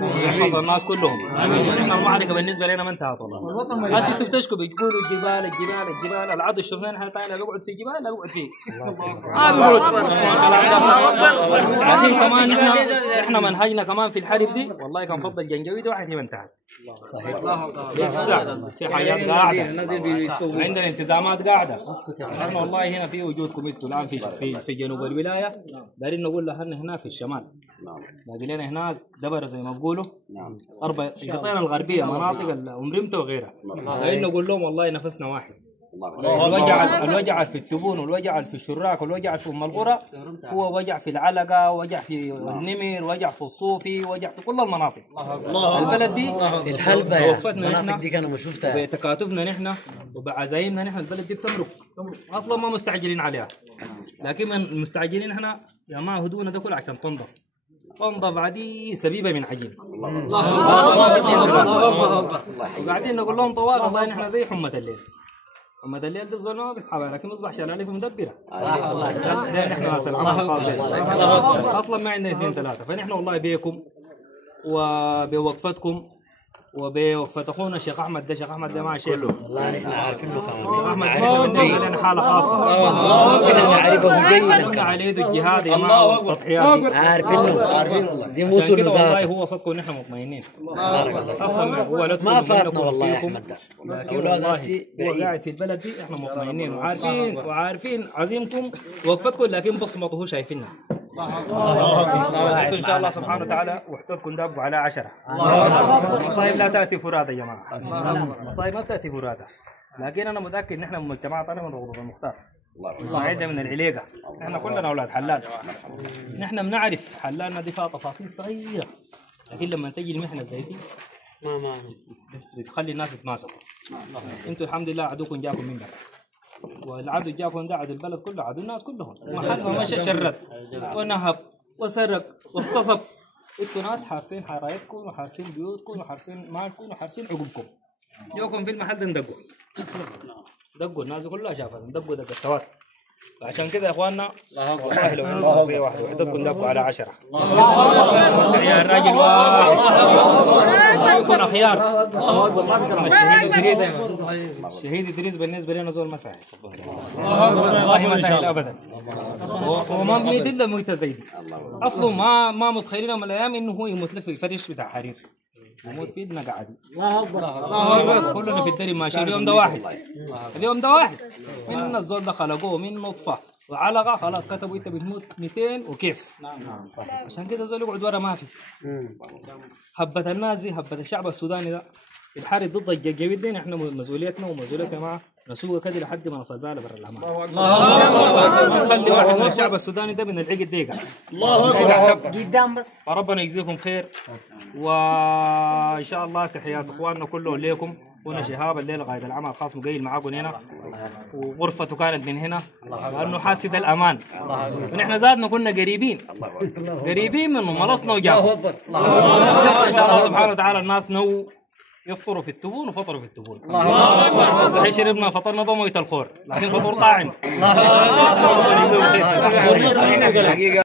يحفظ الناس كلهم. احنا المعركه بالنسبه لنا ما انتهت والله. هسه انتم بتشكوا بتقولوا الجبال الجبال الجبال، العدو شفناه نحن ثاني بقعد في جبال لا بقعد فيه. لكن كمان احنا منهجنا كمان في الحرب دي والله كان فضل جنجويد واحد هي ما انتهت. لسه في حاجات قاعده، عندنا التزامات قاعده. احنا والله هنا في وجودكم انتم الان في جنوب الولايه دايرين نقول لهن هناك في الشمال. باقي لنا هناك دبر زي ما بقولوا القطيره الغربيه مناطق أمرمته وغيرها. دايرين نقول لهم والله نفسنا واحد. الوجع في التبون والوجع في الشراك والوجع في ام القرى هو وجع في العلقه، وجع في النمر، وجع في الصوفي، وجع في كل المناطق. البلد دي الحلبة المناطق دي كانوا ما شفتها بتكاتفنا نحن وبعزايمنا نحن. البلد دي بتمرق اصلا ما مستعجلين عليها، لكن من مستعجلين احنا يا ما هدونا ده كله عشان تنضف عادي سبيبه من عجين. وقاعدين نقول لهم طوال والله نحن زي حمة الليل. حمة الليل ده الزول ما بيصحى لكن مصباح شال عليكم مدبره. نحن ناس العمل الخاص اصلا ما عندنا اثنين ثلاثه. فنحن والله بيكم وبوقفتكم وبوقفة اخونا الشيخ احمد ده. شيخ احمد ده مع شيخ والله نحن عارفين له كمان. شيخ احمد بالنسبه لنا حاله خاصه. نحن نعرفه جيدا. كنا على يد الجهاد يا جماعه والتضحيات. عارفين والله دي موسى والله هو صدقوا نحن مطمئنين. اصلا هو ما فاتنا والله يا احمد ده. لكن والله هو قاعد في البلد دي احنا مطمئنين وعارفين عزيمكم ووقفتكم، لكن بصمته هو شايفيننا. ان شاء الله سبحانه وتعالى وحدكم دابوا على 10. المصايب لا تاتي فرادى يا جماعه. المصايب ما تاتي فرادى، لكن انا متاكد ان احنا من مجتمعات انا من رغض المختار وصعيدنا من العليقه. احنا كلنا اولاد حلال. نحن بنعرف حلالنا دي فيها تفاصيل صغيره، لكن لما تجي المحنه زي دي ما بتخلي الناس يتماسكوا. انتوا الحمد لله عدوكم جاكم من برا، والعدو جاكم ده عدو البلد كله، عدو الناس كلهم. محل ما مشى شرد ونهب وسرق واغتصب. انتوا ناس حارسين حرايتكم وحارسين بيوتكم وحارسين مالكم وحارسين عقبكم. جوكم في المحل ده دقوا الناس كلها شافت دق السواد. فعشان كده يا اخواننا والله لو عندكم شخصيه واحده وحدتكم دقوا على 10 يا الراجل يكون اخيار. الشهيد ادريس بالنسبه لنا زول مساعد والله ما سهل ابدا، وما بنيت الا موت زي دي. اصله ما متخيلين من الايام انه هو يموت له في الفرش بتاع حرير، يموت في ايدنا قاعدين. الله اكبر. كلنا في الدرب ماشي. اليوم ده واحد من الزول ده خلقوه من نطفه وعلقه خلاص كتبوا انت بتموت 200 وكيف. نعم صح. عشان كده زول يقعد ورا ما في. هبه الناس دي هبه الشعب السوداني ده في الحرب ضد الجنجويد دي. احنا مسؤوليتنا ومسؤوليتنا معه نسوق كده لحد ما نصل بها برا الامان. الله نخلي واحد من الشعب السوداني ده من العقد ديقه. الله اكبر قدام بس. فربنا يجزيكم خير، وان شاء الله تحيات اخواننا كلهم ليكم. هنا شهاب الليله قائد العمل الخاص مقيل معاكم هنا، وغرفته كانت من هنا لانه حاسد الامان. ونحن زادنا كنا قريبين منه ملصنا وجابوا. ان شاء الله سبحانه وتعالى الناس يفطروا في التبون وفطروا في التبون. صحيح شربنا فطرنا بمويه الخور، لكن فطور طاعم.